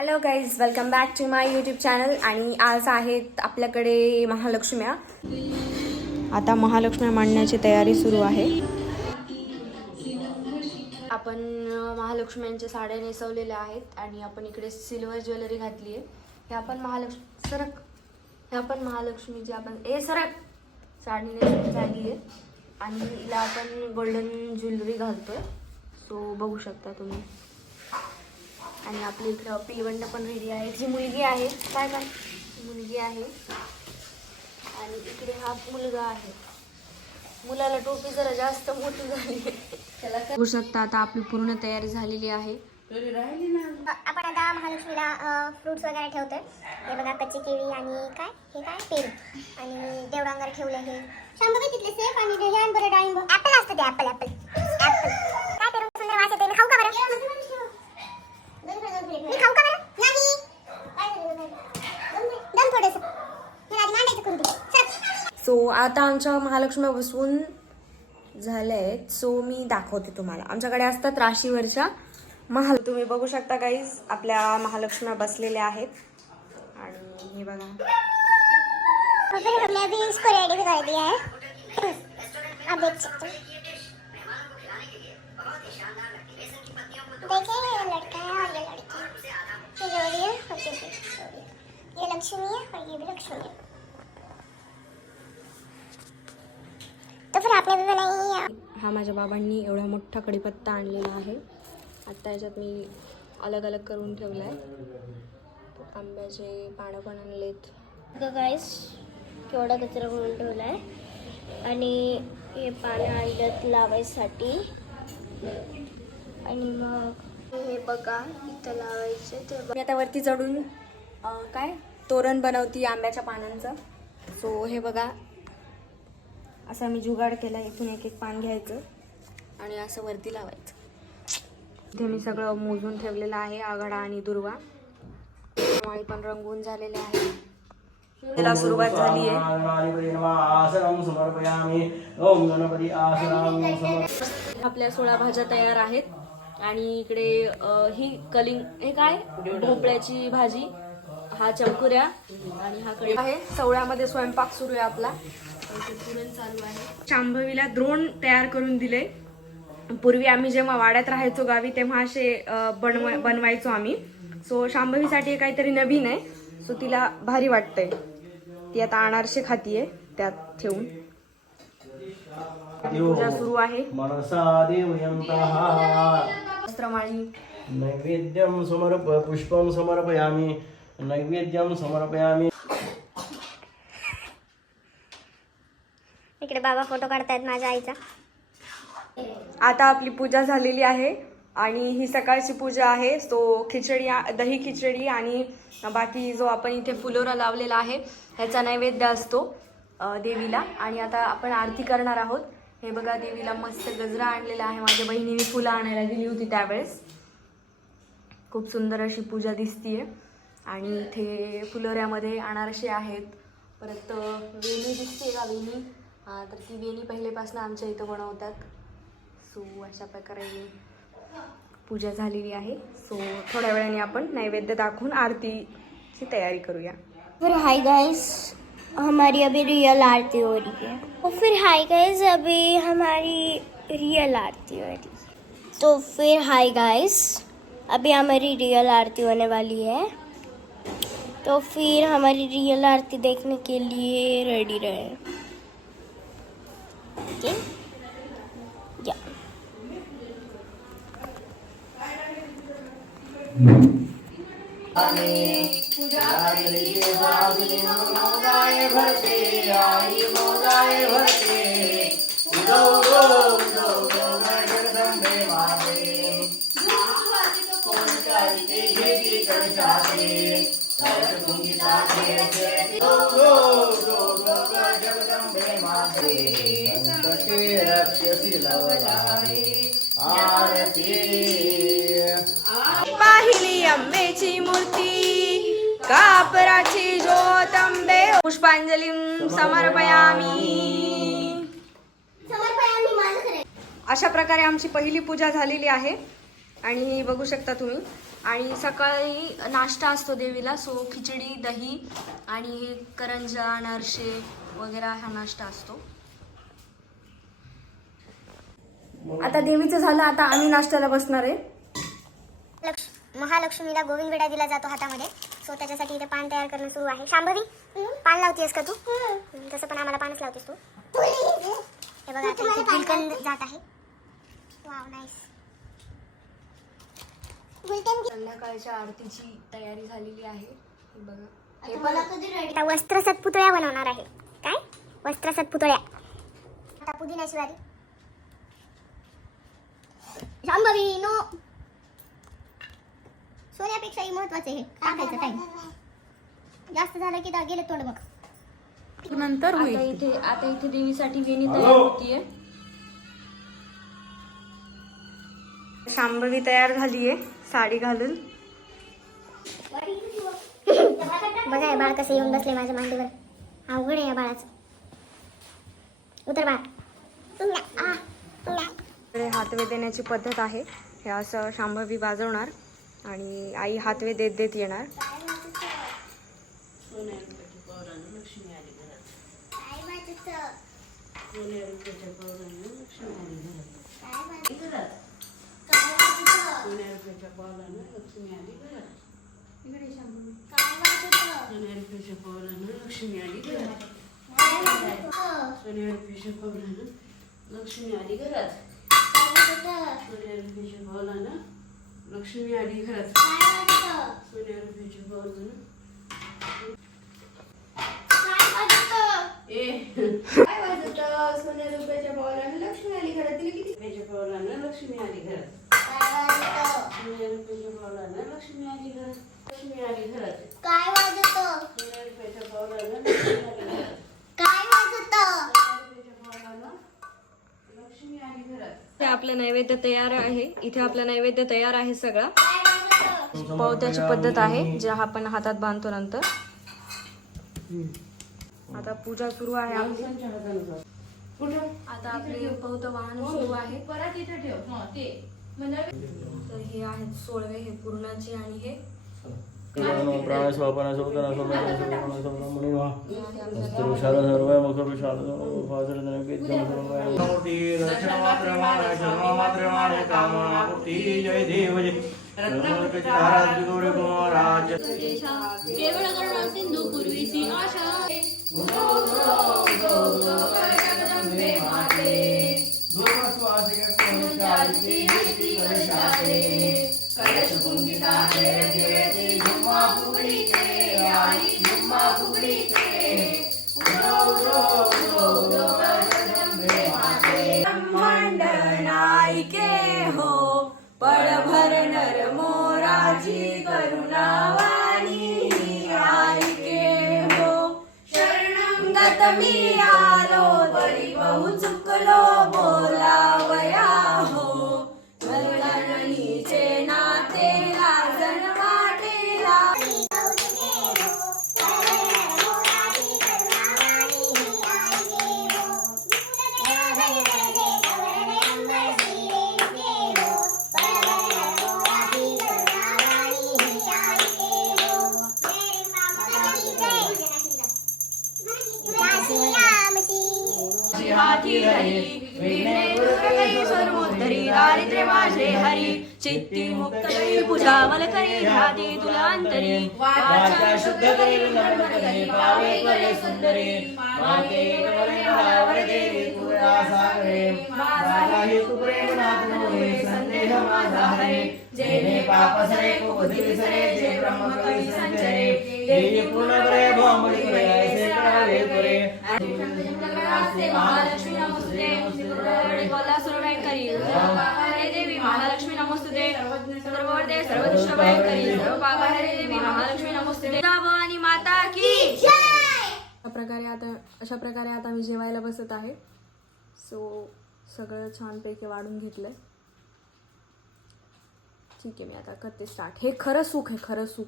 Hello guys, welcome back to my YouTube channel. आणि आज आहेत आपल्याकडे महालक्ष्म्या. आता महालक्ष्म्या मांडण्याची तयारी सुरू आहे. आपण महालक्ष्म्यांच्या साड्या नेसवलेल्या आहेत आणि आपण इकडे सिल्वर ज्वेलरी घातली आहे. हे आपण महालक्ष्मीची आपण सरक साडी नेसवून झाली आहे आणि हिला आपण गोल्डन ज्वेलरी घालतोय. सो बघू शकता तुम्ही. आणि आपली इकडं पिवंड पण रेडी आहे. जी मुलगी आहे काय मुलगी आहे आणि इकडे हा मुलगा आहे. मुलाला टोपी जरा जास्त मोठी झाली त्याला बघू शकता. आता आपली पूर्ण तयारी झालेली आहे. आपण आता महालक्ष्मीला फ्रुट्स वगैरे ठेवतोय. हे बघा कच्ची केळी आणि हे काय पेरू आणि देवडांगर ठेवले. हे शांभवी तिथले सेफ आणि हे आणि बरं डाळिंब ऍपल असतं. ते ऍपल काय पेरू सुंदर वास येते. मी खाऊ का बरं? मी खाऊ का बरं? नाही दम थोडंसं मला आधी मांडायचं करू दे. सो आता आमच्या महालक्ष्म्या बसवून झाल्या आहेत. सो मी दाखवते तुम्हाला. आमच्याकडे असतात राशीवरच्या तुम्ही बघू शकता गाईज, आपल्या महालक्ष्म्या बसलेल्या आहेत. आणि हे बघा हमने अभी इसको रेडी भी कर दिया है. आप देख सकते हैं. देखिए ये लड़का है और ये लड़की है. ये जोड़ी है और ये जोड़ी. ये लक्ष्मी है और ये भी लक्ष्मी है. तो फिर आपने भी बनाई है. हा माझ्या बाबांनी एवढा मोठा कढीपत्ता आणलेला आहे. आता याच्यात मी अलग अलग करून ठेवला आहे. आंब्याचे पानं पण आणलेत. गाईस केवढा कचरा करून ठेवला आहे. आणि हे पानं आणल्यात लावायसाठी. आणि मग हे बघा इथं लावायचे. मी आता वरती चढून तोरण बनवती आंब्याच्या पानांचं. सो हे बघा, असा मी जुगाड केला. इथून एक एक पान घ्यायचं आणि असं वरती लावायचं. इथे मी सगळं मोजून ठेवलेलं आहे. आघाडा आणि दुर्वा माळी पण रंगवून झालेले आहे. त्याला सुरुवात झाली आहे. आपल्या 16 भाज्या तयार आहेत. आणि इकडे ही हे काय भोपळ्याची भाजी, हा चमकुऱ्या आणि हा कढी आहे. सवळ्यामध्ये स्वयंपाक सुरू आहे आपला. पुरण चालू आहे. शांभवीला द्रोण तयार करून दिले. पूर्वी आम्ही जेव्हा वाड्यात राहायचो गावी तेव्हा असे बनवायचो आम्ही. सो शांभवीसाठी काहीतरी नवीन आहे. सो तिला भारी वाटतंय. ती आता अनारसे खातीये त्यात ठेवून. पूजा सुरू आहे. वस्त्रमाळी नैवेद्यम पुष्पम समर्पयामि. नैवेद्यम समर्पयामि. इकडे बाबा फोटो काढतायत माझ्या आईचा. आता आपली पूजा झालेली आहे आणि ही सकाळची पूजा आहे. सो खिचडी, दही खिचडी आणि बाकी जो आपण इथे फुलोरा लावलेला आहे ह्याचा नैवेद्य असतो देवीला. आणि आता आपण आरती करणार आहोत. हे बघा, देवीला मस्त गजरा आणलेला आहे. माझ्या बहिणीने फुलं आणायला दिली होती त्यावेळेस. खूप सुंदर अशी पूजा दिसतीये. आणि इथे फुलोऱ्यामध्ये अनारसे आहेत. परत वेणी दिसते का, वेणी. तर ती वेणी पहिलेपासून आमच्या इथं बनवतात. सो अशा प्रकारे पूजा झालेली आहे. सो थोड्या वेळाने आपण नैवेद्य दाखवून आरतीची तयारी करूया. फिर हाय गाइस, हमारी अभी रियल आरती हो रही है. तो फिर हाय गाइस, अभी हमारी रियल आरती हो रही है. तो फिर हाय गाइस, अभी हमारी रियल आरती होने वाली है. तो फिर हमारी रियल आरती देखने के लिए रेडी रहे. ओके या. पाहिली अंबेची मूर्ती, कापराची ज्योत अंबे, पुष्पांजली समर्पयामी. अशा प्रकारे आमची पहिली पूजा झालेली आहे. आणि बघू शकता तुम्ही आणि सकाळी नाश्ता असतो देवीला, सो खिचडी, दही आणि हे करंजा, अनारसे वगैरे हा नाश्ता असतो. आता देवीचं झालं, आता आम्ही नाश्त्याला बसणार आहे. महालक्ष्मीला गोविंद विडा दिला जातो हातामध्ये, सो त्याच्यासाठी इथे पान तयार करणं सुरू आहे. शांभवी, पान लावतेस का तू? तसं पण आम्हाला पानच लावतेस तू. हे बघा, आता इथे गुलकंद जात आहे. Wow, nice. संध्याकाळच्या आरतीची तयारी झालेली आहे. हे बघा, हे आता वस्त्र सत्पुतळ्या बनवणार आहे. काय? वस्त्र सत्पुतळ्या. आता पुदिन्याची वारी. शांभवी, नो. सोन्यापेक्षाही महत्वाचे हे टाकायचं टाइम. जास्त झालं की गेले तोंड बघ. नंतर होईल. आता इथे देवीसाठी वेणी तयार होतीये. शांभवी तयार झालीये साडी घालून. बघा हे बाळ कसं येऊन बसले माझ्या मांडीवर. अवघड आहे या बाळाचं. उतर बाळ. हातवे देण्याची पद्धत आहे. हे असं शांभवी वाजवणार आणि आई हातवे देत देत येणार. लक्ष्मी आली घरात. सोन्यारुपीच्या पावलानं लक्ष्मी आली घरात. सोन्यारुपीच्या पावलानं काय वाजत? सोन्यारुपयाच्या पावलानं लक्ष्मी आली घरात. तिला किती रुपयाच्या पावलानं लक्ष्मी आली घरात. सोन्यारुपयाच्या पावलानं लक्ष्मी आली घरात. लक्ष्मी आली घरात. काय वाजत? सोन्यारुपयाच्या पावलानं लक्ष्मी आली घरात. काय वाजत? सोन्यारुपयाच्या पावलानं लक्ष्मी आली घरात. इथे आपलं नैवेद्य तयार आहे. इथे आपलं नैवेद्य तयार आहे सगळं. पवत्याची पद्धत आहे जे आपण हातात बांधतो नंतर. आता पूजा सुरू आहे आपली. आता आपले पवत वाहन सुरू आहे. परत इथे ठेव. ते तर हे आहेत सोळवे, हे पूर्णाचे आणि हे जय देव जय केवळ करुणा सिंधू पूर्वीची आशा. ब्रह्मांड नायिके हो, पळभर नर मोराची करुणावाणी आईके हो. शरणं गत मी आलो तरी बहु चुकलो बोलावया हो. वर्णनीचे नाते लाजन वाटेला. हाती धरी विघ्ने दूर करी सर्वोत्तरी. दारिद्र्य माझे हरी चित्ती मुक्त करी. पूजा मल करी ध्याती तुला अंतरी. वाचा शुद्ध करी धर्म करी पावे करे सुंदरी. मागे वरणे भावर देवी तुला सागरे. माझा हेतू प्रेम नाथ मोहे संदेह माझा हरे. जेने पाप सरे कुबुद्धी विसरे जे ब्रह्म कवी संचरे. देवी पूर्ण करे भोमळी करे ऐसे करावे करे. महालक्ष्मी नमोस्तुते. सुरभयंकरी हरे देवी महालक्ष्मी नमोस्तुते. सर्ववर्धे सर्वदुष्टभयंकरी सर्व पापहरे देवी महालक्ष्मी नमोस्तुते. आणि माता की अशा प्रकारे आता मी जेवायला बसत आहे. सो सगळं छानपैकी वाढून घेतलंय. ठीक आहे, मी आता करते स्टार्ट. हे खरं सुख आहे, खरं सुख.